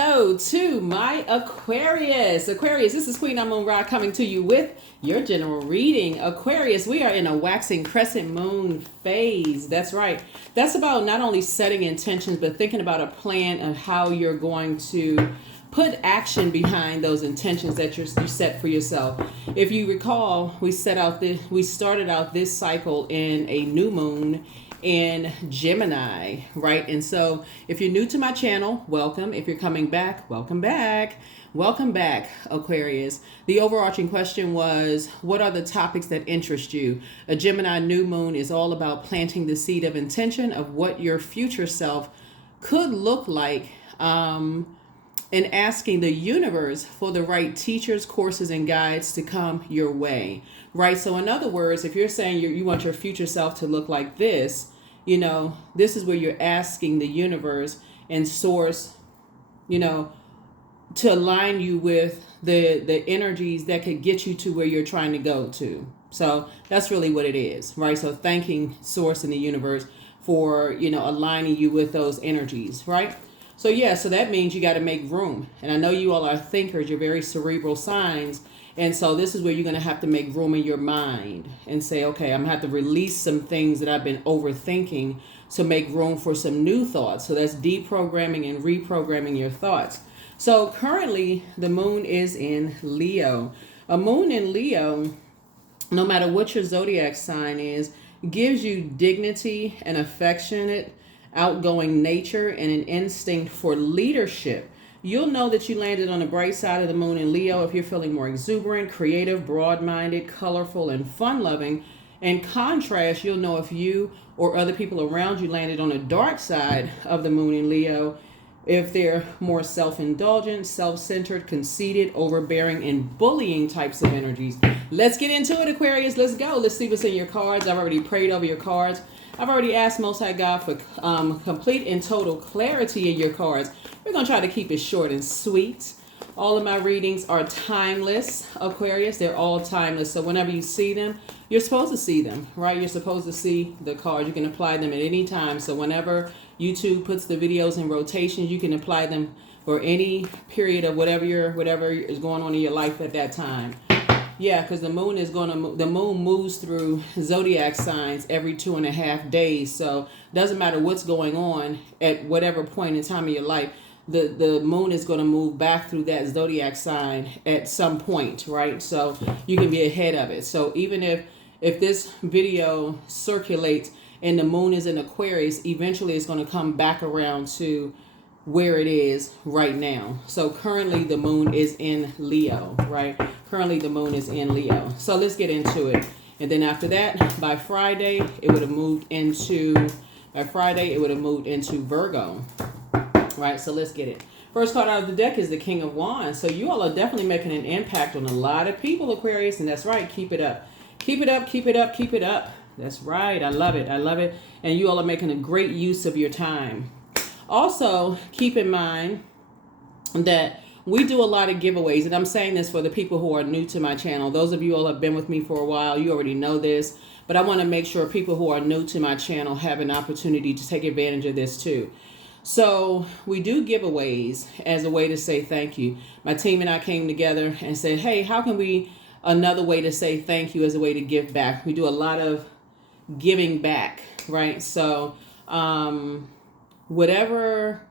Hello to my Aquarius. Aquarius, this is Queen Amun Ra coming to you with your general reading. Aquarius, we are in a waxing crescent moon phase. That's right. That's about not only setting intentions, but thinking about a plan of how you're going to put action behind those intentions that you set for yourself. If you recall, we started out this cycle in a new moon in Gemini, right? And so if you're new to my channel, welcome. If you're coming back, welcome back. Welcome back, Aquarius. The overarching question was, what are the topics that interest you? A Gemini new moon is all about planting the seed of intention of what your future self could look like, and asking the universe for the right teachers, courses, and guides to come your way, right? So in other words, if you're saying you want your future self to look like this, this is where you're asking the universe and source, to align you with the energies that could get you to where you're trying to go to. So that's really what it is, right? So thanking source in the universe for, aligning you with those energies, right? So so that means you got to make room. And I know you all are thinkers, you're very cerebral signs. And so this is where you're going to have to make room in your mind and say, okay, I'm going to have to release some things that I've been overthinking to make room for some new thoughts. So that's deprogramming and reprogramming your thoughts. So currently the moon is in Leo. A moon in Leo, no matter what your zodiac sign is, gives you dignity and affectionate, outgoing nature and an instinct for leadership. You'll know that you landed on the bright side of the moon in Leo if you're feeling more exuberant, creative, broad-minded, colorful, and fun-loving. In contrast, you'll know if you or other people around you landed on the dark side of the moon in Leo if they're more self-indulgent, self-centered, conceited, overbearing, and bullying types of energies. Let's get into it, Aquarius. Let's go. Let's see what's in your cards. I've already prayed over your cards. I've already asked Most High God for complete and total clarity in your cards. We're going to try to keep it short and sweet. All of my readings are timeless, Aquarius. They're all timeless. So whenever you see them, you're supposed to see them, right? You're supposed to see the cards. You can apply them at any time. So whenever YouTube puts the videos in rotation, you can apply them for any period of whatever is going on in your life at that time. Yeah, because the moon moves through zodiac signs every 2.5 days. So it doesn't matter what's going on at whatever point in time of your life, the moon is going to move back through that zodiac sign at some point, right? So you can be ahead of it. So even if this video circulates and the moon is in Aquarius, eventually it's going to come back around to where it is right now. So currently the moon is in Leo, right? Currently the moon is in Leo. So let's get into it. And then after that, by Friday, it would have moved into Virgo. Right, so let's get it. First card out of the deck is the King of Wands. So you all are definitely making an impact on a lot of people, Aquarius, and that's right. Keep it up. Keep it up, keep it up, keep it up. That's right. I love it. I love it. And you all are making a great use of your time. Also, keep in mind that we do a lot of giveaways, and I'm saying this for the people who are new to my channel. Those of you all have been with me for a while, you already know this, but I want to make sure people who are new to my channel have an opportunity to take advantage of this too. So we do giveaways as a way to say thank you. My team and I came together and said, hey, how can we, another way to say thank you as a way to give back? We do a lot of giving back, right? So, whenever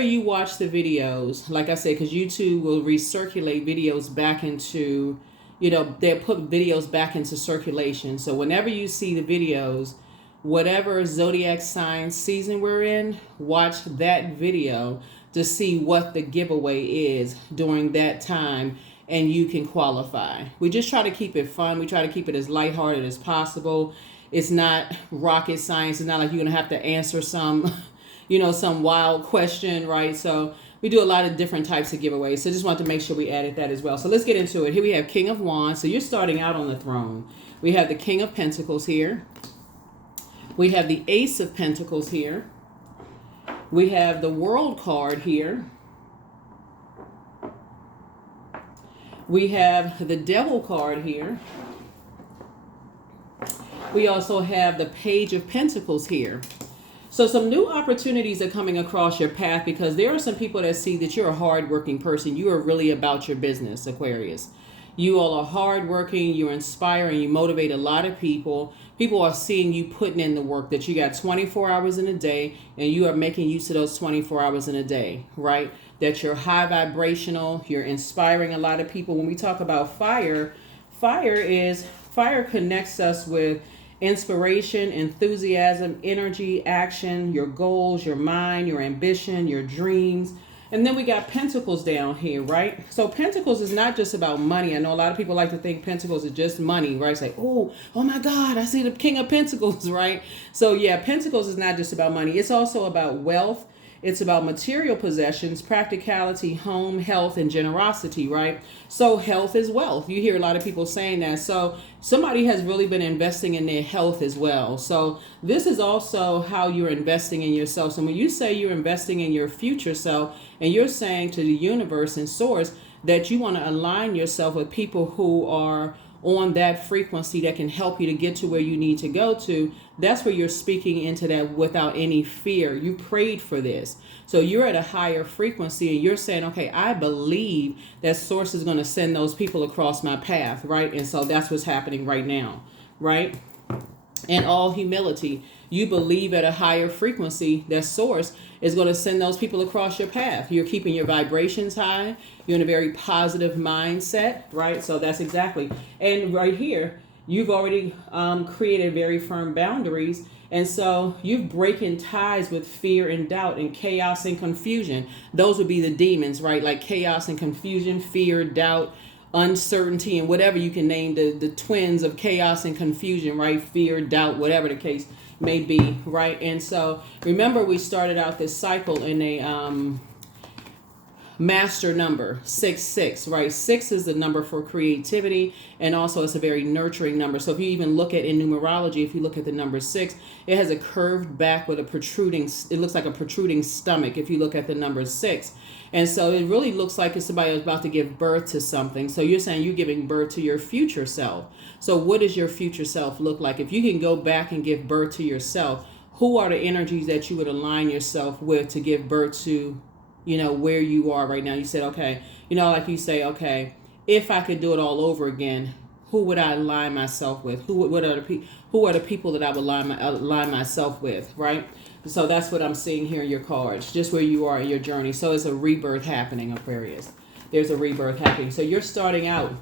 you watch the videos, like I said, because YouTube will recirculate videos back into, they'll put videos back into circulation. So whenever you see the videos, whatever zodiac sign season we're in, watch that video to see what the giveaway is during that time, and you can qualify. We just try to keep it fun. We try to keep it as lighthearted as possible. It's not rocket science. It's not like you're going to have to answer some wild question, right? So we do a lot of different types of giveaways. So just wanted to make sure we added that as well. So let's get into it. Here we have King of Wands. So you're starting out on the throne. We have the King of Pentacles here. We have the Ace of Pentacles here. We have the World card here. We have the Devil card here. We also have the Page of Pentacles here. So some new opportunities are coming across your path because there are some people that see that you're a hardworking person. You are really about your business, Aquarius. You all are hardworking, you're inspiring, you motivate a lot of people. People are seeing you putting in the work, that you got 24 hours in a day and you are making use of those 24 hours in a day, right? That you're high vibrational, you're inspiring a lot of people. When we talk about fire, fire connects us with inspiration, enthusiasm, energy, action, your goals, your mind, your ambition, your dreams. And then we got pentacles down here, right? So pentacles is not just about money. I know a lot of people like to think pentacles is just money, right? It's like, oh my God, I see the king of pentacles, right? So yeah, pentacles is not just about money. It's also about wealth. It's about material possessions, practicality, home, health, and generosity, right? So health is wealth. You hear a lot of people saying that. So somebody has really been investing in their health as well. So this is also how you're investing in yourself. So when you say you're investing in your future self, and you're saying to the universe and source that you want to align yourself with people who are on that frequency that can help you to get to where you need to go to, that's where you're speaking into that without any fear. You prayed for this. So you're at a higher frequency and you're saying, okay, I believe that source is going to send those people across my path, right? And so that's what's happening right now, right? In all humility, you believe at a higher frequency that source is going to send those people across your path. You're keeping your vibrations high. You're in a very positive mindset, right? So that's exactly. And right here, you've already created very firm boundaries. And so you've breaking ties with fear and doubt and chaos and confusion. Those would be the demons, right? Like chaos and confusion, fear, doubt, uncertainty, and whatever you can name the twins of chaos and confusion, right? Fear, doubt, whatever the case may be, right? And so remember, we started out this cycle in a master number 6 right? 6 is the number for creativity, and also it's a very nurturing number. So if you even look at in numerology, if you look at the number 6, it has a curved back with a protruding, it looks like a protruding stomach if you look at the number 6. And so it really looks like it's somebody who's about to give birth to something. So you're saying you're giving birth to your future self. So what does your future self look like? If you can go back and give birth to yourself, who are the energies that you would align yourself with to give birth to, where you are right now? You said, okay, like you say, okay, if I could do it all over again, who would I align myself with? Who are the people that I would align myself with, right? So that's what I'm seeing here in your cards, just where you are in your journey. So it's a rebirth happening, Aquarius. There's a rebirth happening. So you're starting out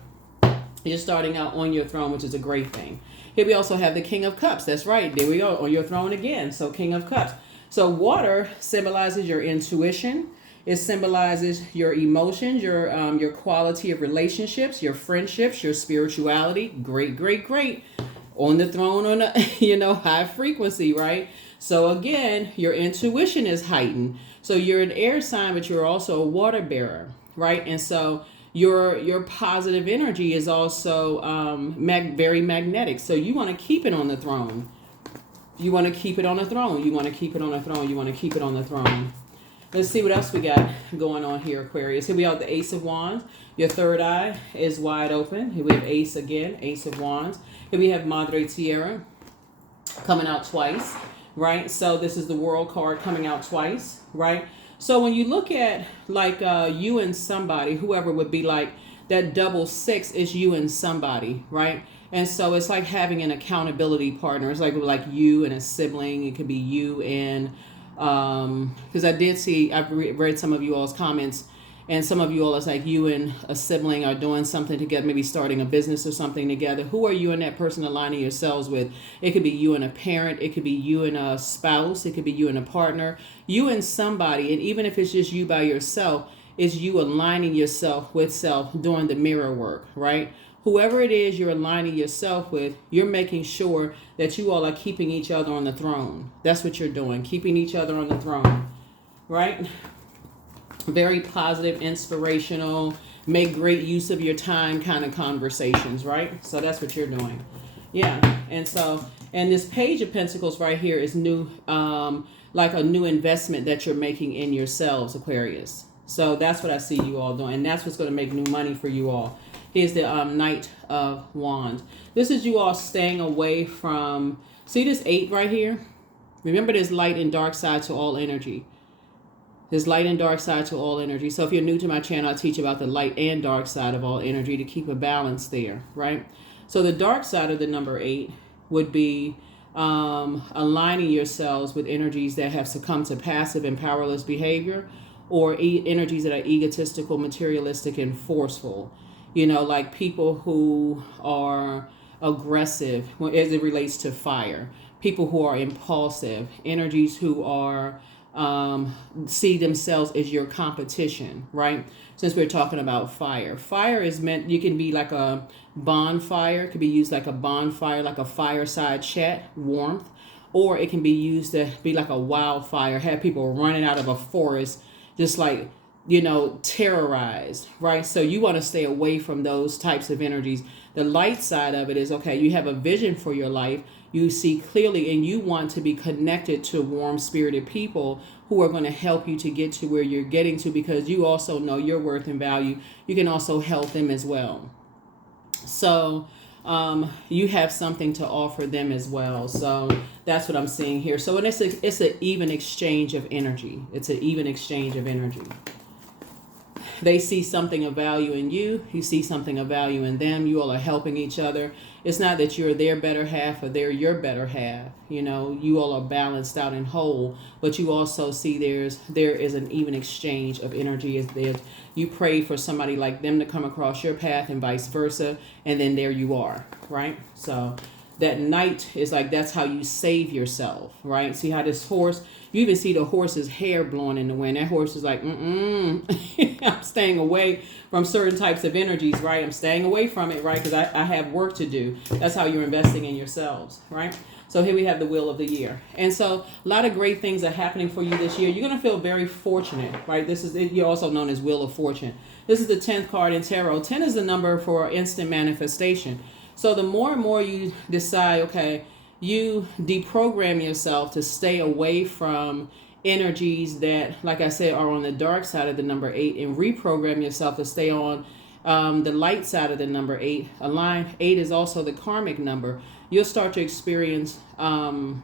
on your throne, which is a great thing. Here we also have the King of Cups. That's right. There we go, on your throne again. So King of Cups. So water symbolizes your intuition. It symbolizes your emotions, your quality of relationships, your friendships, your spirituality. Great, great, great. On the throne on a high frequency, right? So again, your intuition is heightened. So you're an air sign, but you're also a water bearer, right? And so your positive energy is also very magnetic. So you want to keep it on the throne. You want to keep it on the throne. You want to keep it on the throne. You want to keep it on the throne. Let's see what else we got going on here, Aquarius. Here we have the Ace of Wands. Your third eye is wide open. Here we have Ace again, Ace of Wands. Here we have Madre Tierra coming out twice, right? So this is the World card coming out twice, right? So when you look at like you and somebody, whoever would be like that double 6 is you and somebody, right? And so it's like having an accountability partner. It's like you and a sibling. It could be you and because I've read some of you all's comments, and some of you all is like you and a sibling are doing something together, maybe starting a business or something together. Who are you and that person aligning yourselves with? It could be you and a parent. It could be you and a spouse. It could be you and a partner. You and somebody. And even if it's just you by yourself, it's you aligning yourself with self, doing the mirror work, right? Whoever it is you're aligning yourself with, you're making sure that you all are keeping each other on the throne. That's what you're doing, keeping each other on the throne, right? Very positive, inspirational, make great use of your time kind of conversations, right? So that's what you're doing. Yeah. And this Page of Pentacles right here is new, like a new investment that you're making in yourselves, Aquarius. So that's what I see you all doing. And that's what's going to make new money for you all. Here's the Knight of Wands. This is you all staying away from, see this 8 right here? Remember, there's light and dark side to all energy. There's light and dark side to all energy. So if you're new to my channel, I teach about the light and dark side of all energy to keep a balance there, right? So the dark side of the number 8 would be aligning yourselves with energies that have succumbed to passive and powerless behavior, or energies that are egotistical, materialistic, and forceful. You know, like people who are aggressive as it relates to fire, people who are impulsive, energies who are see themselves as your competition, right? Since we're talking about fire, fire is meant, you can be like a bonfire, it could be used like a bonfire, like a fireside chat, warmth, or it can be used to be like a wildfire, have people running out of a forest, just like, you know, terrorized, right? So you want to stay away from those types of energies. The light side of it is, okay, you have a vision for your life, you see clearly, and you want to be connected to warm spirited people who are going to help you to get to where you're getting to, because you also know your worth and value. You can also help them as well. So you have something to offer them as well. So that's what I'm seeing here. So it's an even exchange of energy. It's an even exchange of energy. They see something of value in you. You see something of value in them. You all are helping each other. It's not that you're their better half or they're your better half. You know, you all are balanced out and whole. But you also see there is an even exchange of energy. You pray for somebody like them to come across your path and vice versa. And then there you are, right? So that Knight is like, that's how you save yourself, right? See how this horse, you even see the horse's hair blowing in the wind. That horse is like, I'm staying away from certain types of energies, right? I'm staying away from it, right? Because I have work to do. That's how you're investing in yourselves, right? So here we have the Wheel of the Year. And so a lot of great things are happening for you this year. You're going to feel very fortunate, right? You're also known as Wheel of Fortune. This is the 10th card in Tarot. 10 is the number for instant manifestation. So the more and more you decide, okay, you deprogram yourself to stay away from energies that, like I said, are on the dark side of the number 8, and reprogram yourself to stay on the light side of the number 8. 8 is also the karmic number. You'll start to experience, and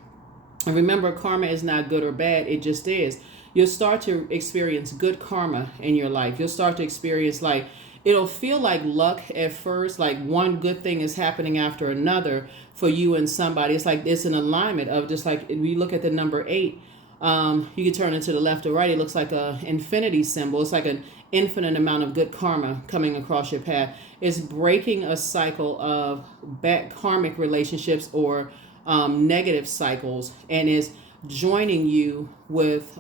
remember, karma is not good or bad, it just is. You'll start to experience good karma in your life. You'll start to experience, like, it'll feel like luck at first, like one good thing is happening after another for you and somebody. It's like it's an alignment of, just like if you look at the number 8, you can turn it to the left or right. It looks like an infinity symbol. It's like an infinite amount of good karma coming across your path. It's breaking a cycle of bad karmic relationships or negative cycles, and is joining you with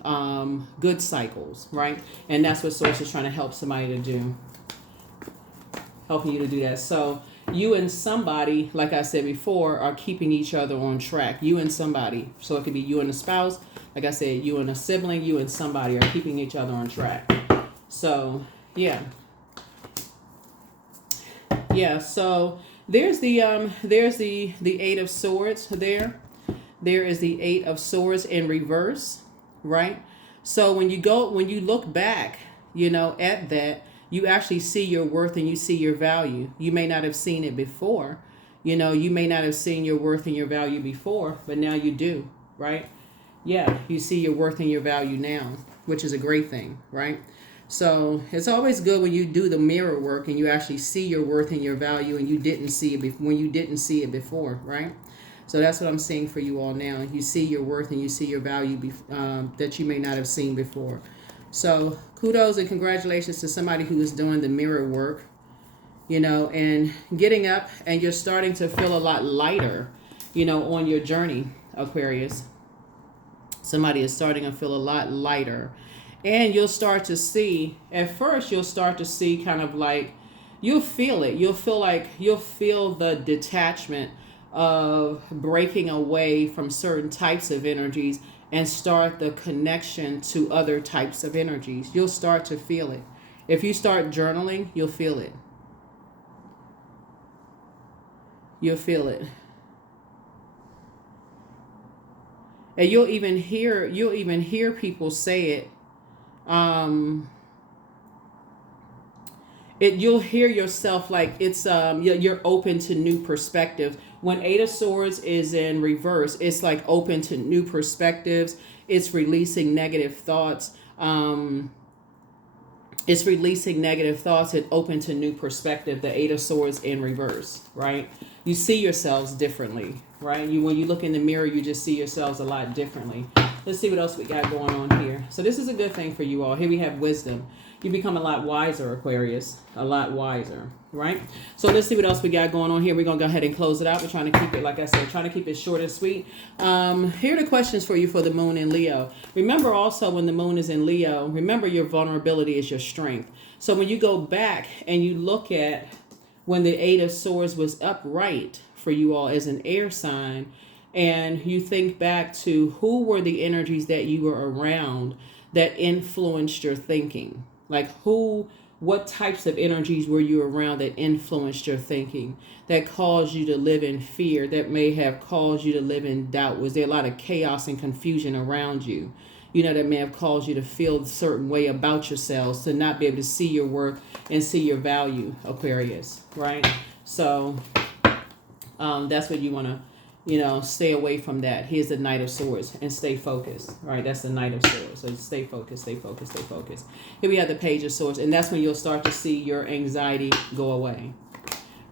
good cycles, right? And that's what Source is trying to help somebody to do. Helping you to do that. So you and somebody, like I said before, are keeping each other on track. You and somebody. So it could be you and a spouse. Like I said, you and a sibling, you and somebody are keeping each other on track. So, yeah. Yeah, so there's the 8 of Swords there. There is the 8 of Swords in reverse, right? So when you look back, you know, at that, you actually see your worth and you see your value. You may not have seen it before. You know, you may not have seen your worth and your value before, but now you do, right? Yeah, you see your worth and your value now, which is a great thing, right? So it's always good when you do the mirror work and you actually see your worth and your value, and you didn't see it when you didn't see it before, right? So that's what I'm seeing for you all now. You see your worth and you see your value that you may not have seen before. So kudos and congratulations to somebody who is doing the mirror work, you know, and getting up, and you're starting to feel a lot lighter, you know, on your journey, Aquarius. Somebody is starting to feel a lot lighter, and you'll start to see, at first you'll start to see kind of like, you'll feel it. You'll feel the detachment of breaking away from certain types of energies and start the connection to other types of energies. You'll start to feel it. If you start journaling, you'll feel it. You'll feel it. And you'll even hear people say it. You'll hear yourself like it's you're open to new perspectives When Eight of Swords is in reverse, it's like open to new perspectives. It's releasing negative thoughts. It's releasing negative thoughts and open to new perspective. The Eight of Swords in reverse, right? You see yourselves differently, right? When you look in the mirror, you just see yourselves a lot differently. Let's see what else we got going on here. So this is a good thing for you all. Here we have wisdom. You become a lot wiser, Aquarius. A lot wiser, right? So let's see what else we got going on here. We're going to go ahead and close it out. We're trying to keep it, like I said, trying to keep it short and sweet. Here are the questions for you for the moon in Leo. Remember also when the moon is in Leo, remember your vulnerability is your strength. So when you go back and you look at when the Eight of Swords was upright for you all as an air sign, and you think back to who were the energies that you were around that influenced your thinking. Like what types of energies were you around that influenced your thinking, that caused you to live in fear, that may have caused you to live in doubt? Was there a lot of chaos and confusion around you? That may have caused you to feel a certain way about yourselves, to not be able to see your work and see your value, Aquarius, right? So that's what you want to, stay away from that. Here's the Knight of Swords and stay focused. All right, that's the Knight of Swords. So stay focused, stay focused, stay focused. Here we have the Page of Swords, and that's when you'll start to see your anxiety go away.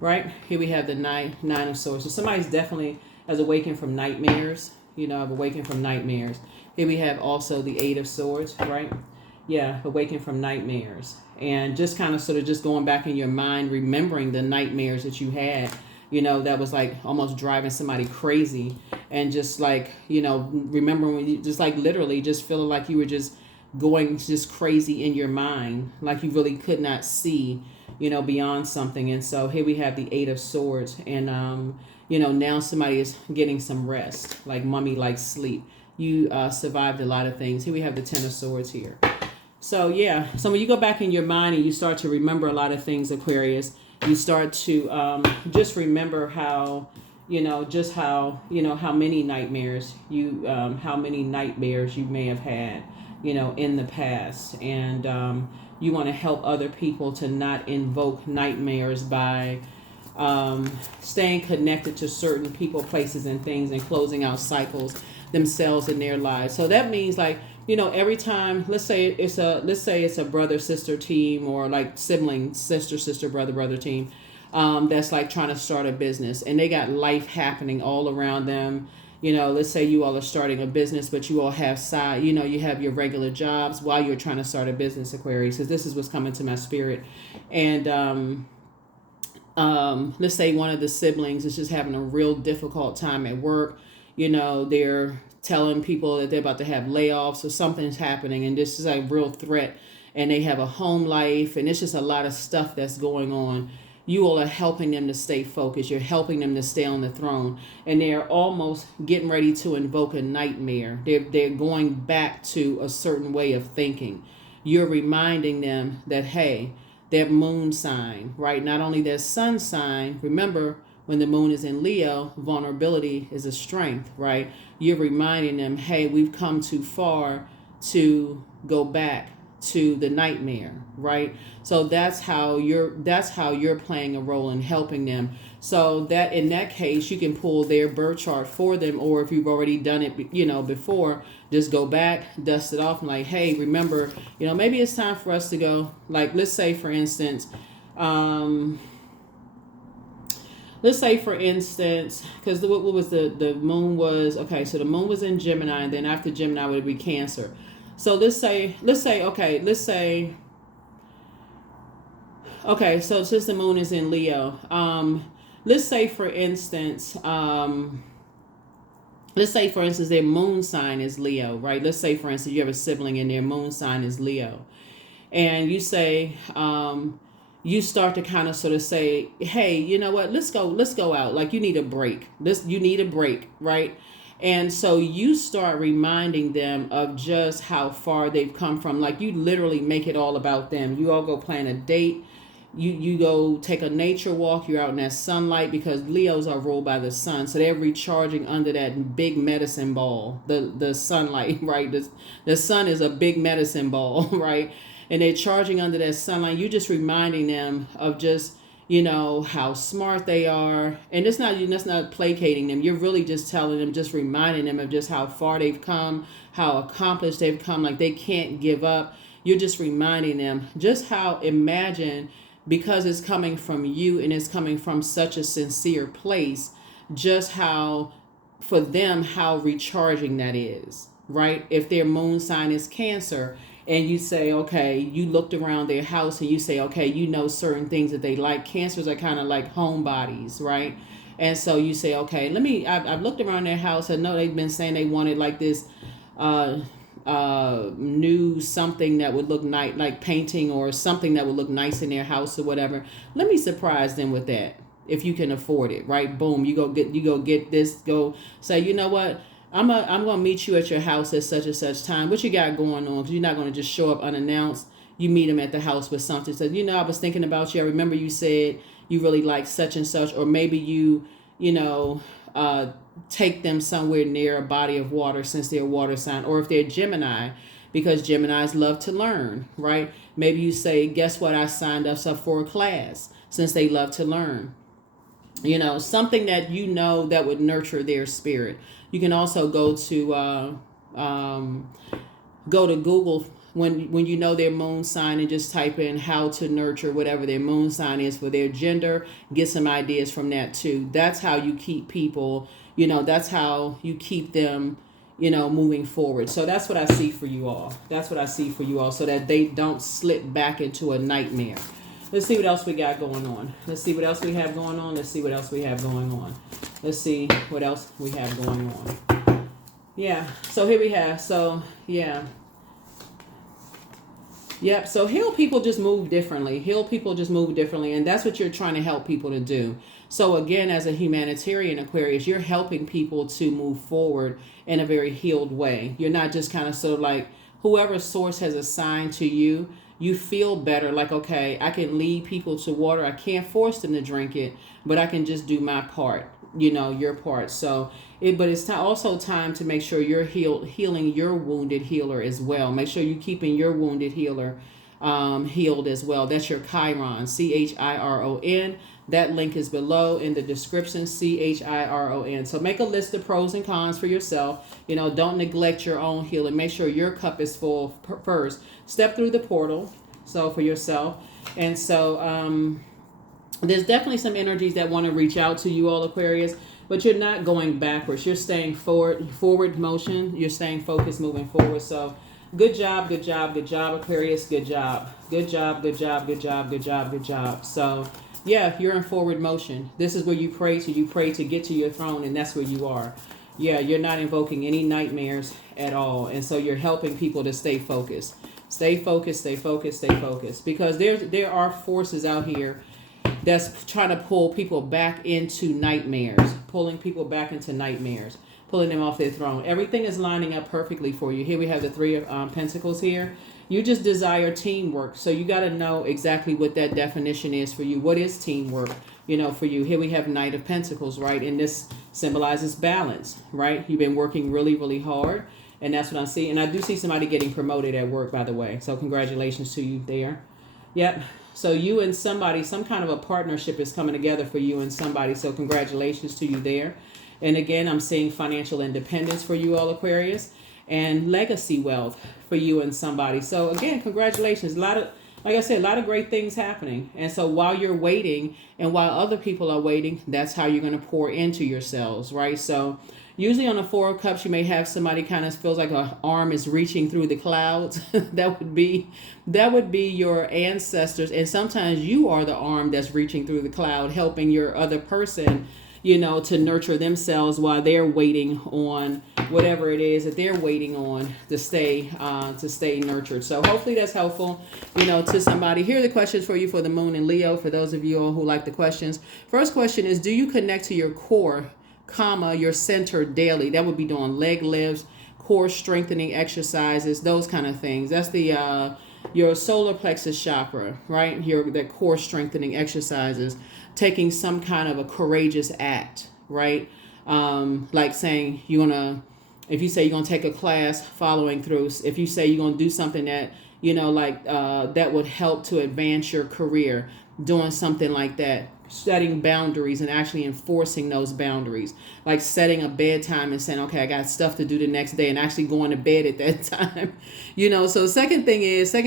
Right? Here we have the Nine of Swords. So somebody's definitely has awakened from nightmares. I've awakened from nightmares. Here we have also the Eight of Swords, right? Yeah, awakened from nightmares. And just kind of sort of just going back in your mind, remembering the nightmares that you had, that was like almost driving somebody crazy. And just like, remembering when you just like literally just feeling like you were just going just crazy in your mind, like you really could not see, beyond something. And so here we have the Eight of Swords. And, now somebody is getting some rest, like mummy, like sleep. You survived a lot of things. Here we have the Ten of Swords here. So, yeah. So when you go back in your mind and you start to remember a lot of things, Aquarius, you start to just remember how, how many nightmares you may have had, in the past. And you want to help other people to not invoke nightmares by staying connected to certain people, places, and things, and closing out cycles themselves in their lives. So that means like, every time, let's say it's a brother sister team, or like sibling sister brother team, that's like trying to start a business, and they got life happening all around them. Let's say you all are starting a business, but you all have side, you have your regular jobs while you're trying to start a business, Aquarius, because this is what's coming to my spirit. And let's say one of the siblings is just having a real difficult time at work. They're telling people that they're about to have layoffs or something's happening, and this is a real threat, and they have a home life, and it's just a lot of stuff that's going on. You all are helping them to stay focused. You're helping them to stay on the throne, and they're almost getting ready to invoke a nightmare. They're going back to a certain way of thinking. You're reminding them that, hey, their moon sign, right? Not only their sun sign. Remember, when the moon is in Leo, vulnerability is a strength, right? You're reminding them, hey, we've come too far to go back to the nightmare, right? So that's how you're playing a role in helping them. So that in that case, you can pull their birth chart for them, or if you've already done it, before, just go back, dust it off, and like, hey, remember, maybe it's time for us to go. Like, let's say for instance, because what was the moon was, okay, so the moon was in Gemini, and then after Gemini would be Cancer. So let's say, okay, so since the moon is in Leo, let's say for instance, their moon sign is Leo, right? Let's say for instance, you have a sibling and their moon sign is Leo, and you say, you start to kind of sort of say, hey, you know what, let's go out. Like, you need a break. You need a break, right? And so you start reminding them of just how far they've come from. Like, you literally make it all about them. You all go plan a date. You go take a nature walk. You're out in that sunlight, because Leos are ruled by the sun. So they're recharging under that big medicine ball, the sunlight, right? The sun is a big medicine ball, right? And they're charging under that sunlight. You're just reminding them of just, how smart they are. And that's not placating them. You're really just telling them, just reminding them of just how far they've come, how accomplished they've come, like they can't give up. You're just reminding them just how, imagine, because it's coming from you and it's coming from such a sincere place, just how, for them, how recharging that is, right? If their moon sign is Cancer, and you say, okay, you looked around their house and you say, okay, certain things that they like. Cancers are kind of like homebodies, right? And so you say, okay, I've looked around their house. I know they've been saying they wanted like this new something that would look nice, like painting or something that would look nice in their house or whatever. Let me surprise them with that. If you can afford it, right? Boom, you go get this, go say, you know what? I'm gonna meet you at your house at such and such time. What you got going on? Because you're not gonna just show up unannounced. You meet them at the house with something. So I was thinking about you. I remember you said you really like such and such, or maybe take them somewhere near a body of water since they're a water sign, or if they're Gemini, because Geminis love to learn, right? Maybe you say, guess what? I signed us up for a class since they love to learn. Something that that would nurture their spirit. You can also go to Google when you know their moon sign and just type in how to nurture whatever their moon sign is for their gender. Get some ideas from that too. That's how you keep people, that's how you keep them, moving forward. So that's what I see for you all. That's what I see for you all, so that they don't slip back into a nightmare. Let's see what else we got going on. Let's see what else we have going on. Let's see what else we have going on. Let's see what else we have going on. Yeah. So here we have. So yeah. Yep. So heal people just move differently. Heal people just move differently. And that's what you're trying to help people to do. So again, as a humanitarian, Aquarius, you're helping people to move forward in a very healed way. You're not just kind of sort of like whoever source has assigned to you. You feel better, like, okay, I can lead people to water. I can't force them to drink it, but I can just do my part, your part. So, but it's also time to make sure you're healing your wounded healer as well. Make sure you're keeping your wounded healer healed as well. That's your Chiron, Chiron. That link is below in the description, Chiron. So make a list of pros and cons for yourself. Don't neglect your own healing. Make sure your cup is full first. Step through the portal, so for yourself. And so there's definitely some energies that want to reach out to you all, Aquarius, but you're not going backwards. You're staying forward motion. You're staying focused, moving forward. So good job, Aquarius. Good job. So yeah, you're in forward motion. This is where you pray to. You pray to get to your throne, and that's where you are. Yeah, you're not invoking any nightmares at all. And so you're helping people to stay focused. Stay focused. Because there are forces out here that's trying to pull people back into nightmares. Pulling them off their throne. Everything is lining up perfectly for you. Here we have the Three of Pentacles here. You just desire teamwork. So you got to know exactly what that definition is for you. What is teamwork, for you? Here we have Knight of Pentacles, right? And this symbolizes balance, right? You've been working really, really hard. And that's what I see. And I do see somebody getting promoted at work, by the way. So congratulations to you there. Yep. So you and somebody, some kind of a partnership is coming together for you and somebody. So congratulations to you there. And again, I'm seeing financial independence for you all, Aquarius, and legacy wealth for you and somebody. So again, congratulations. Like I said, a lot of great things happening. And so while you're waiting and while other people are waiting, that's how you're going to pour into yourselves, right? So usually on the Four of Cups, you may have somebody kind of feels like an arm is reaching through the clouds. that would be your ancestors. And sometimes you are the arm that's reaching through the cloud, helping your other person, to nurture themselves while they're waiting on whatever it is that they're waiting on to stay nurtured. So hopefully that's helpful, to somebody. Here are the questions for you for the Moon and Leo, for those of you all who like the questions. First question is, do you connect to your core, your center daily? That would be doing leg lifts, core strengthening exercises, those kind of things. That's the your solar plexus chakra, right? The core strengthening exercises, taking some kind of a courageous act, right? Like saying if you say you're gonna take a class, following through. If you say you're gonna do something that like that would help to advance your career, doing something like that, setting boundaries and actually enforcing those boundaries, like setting a bedtime and saying, okay, I got stuff to do the next day, and actually going to bed at that time. So second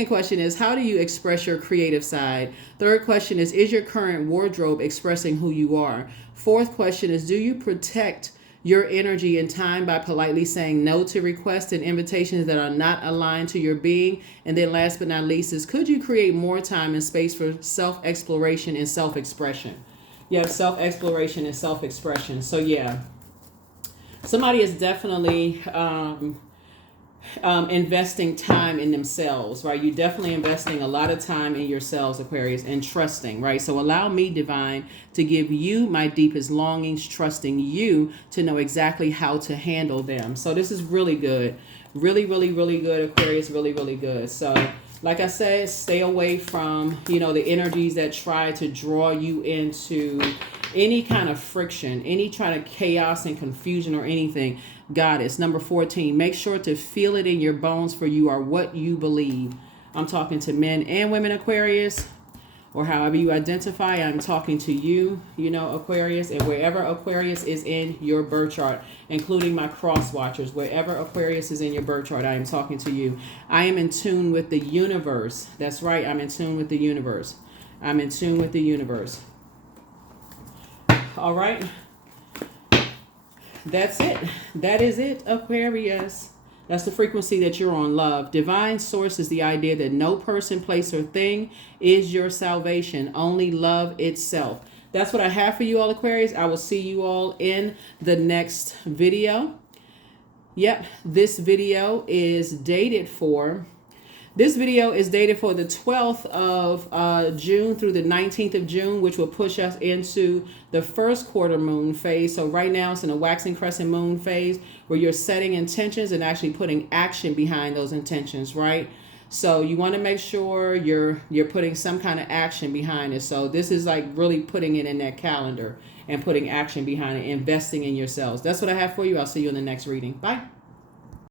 question is, how do you express your creative side? Third question is your current wardrobe expressing who you are? Fourth question is, do you protect your energy and time by politely saying no to requests and invitations that are not aligned to your being? And then last but not least is, could you create more time and space for self-exploration and self-expression? Yeah, self-exploration and self-expression. So yeah, somebody is definitely investing time in themselves, right? You're definitely investing a lot of time in yourselves, Aquarius, and trusting, right? So allow me, divine, to give you my deepest longings, trusting you to know exactly how to handle them. So this is really good. Really, really, really good, Aquarius. Really, really good. So like I said, stay away from, the energies that try to draw you into any kind of friction, any kind of chaos and confusion or anything. Goddess. Number 14, make sure to feel it in your bones, for you are what you believe. I'm talking to men and women, Aquarius, or however you identify. I'm talking to you, Aquarius, and wherever Aquarius is in your birth chart, including my cross watchers, wherever Aquarius is in your birth chart, I am talking to you. I am in tune with the universe. That's right. I'm in tune with the universe. I'm in tune with the universe. All right. That's it. That is it, Aquarius. That's the frequency that you're on, love. Divine source is the idea that no person, place, or thing is your salvation. Only love itself. That's what I have for you all, Aquarius. I will see you all in the next video. Yep, this video is dated for the 12th of June through the 19th of June, which will push us into the first quarter moon phase. So right now it's in a waxing crescent moon phase where you're setting intentions and actually putting action behind those intentions, right? So you want to make sure you're putting some kind of action behind it. So this is like really putting it in that calendar and putting action behind it, investing in yourselves. That's what I have for you. I'll see you in the next reading. Bye.